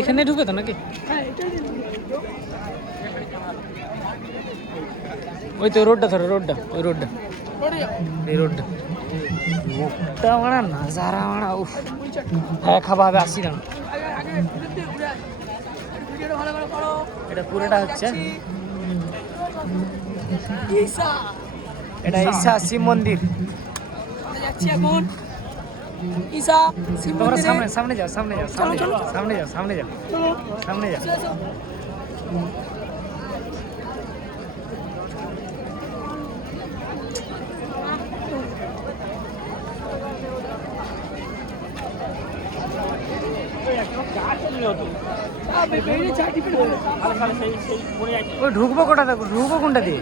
এখানে ঢুকে তো নাকি? ওই তো রোডটা ধরো, রোডটা, ওই রোডটা, এই রোডটা। মুখটা মারা নাজারা মারা, উফ। হ্যাঁ, খাওয়া হবে, আসি না। এটা পুরোটা হচ্ছে, এটা ঈসা শিব মন্দির। তোমরা সামনে সামনে যাও, সামনে যাও, সামনে যাও, সামনে যাও, সামনে যাও, সামনে যাও। ওই ঢুকবো কোটাতে, ঢুকবো কোনটা দিয়ে?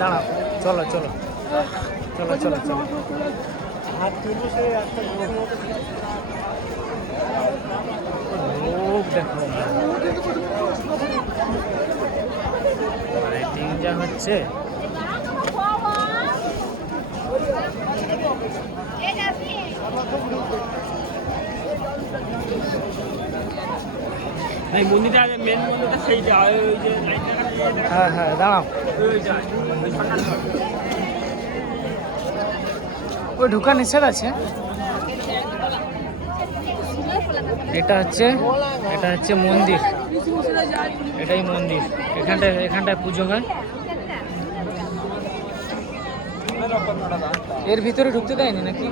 দাঁড়াও, চলো চলো চলো চলো চলো। লোক দেখো, লাইটিং যা হচ্ছে। মন্দিরটা মেন মন্দিরটা সেইটা, ওই যে হ্যাঁ হ্যাঁ, দাঁড়াও। ওই ঢোকা নিষেধ আছে। এটা হচ্ছে মন্দির, এটাই মন্দির। এখানটায় পুজো হয়। এর ভিতরে ঢুকতে দেয়নি নাকি?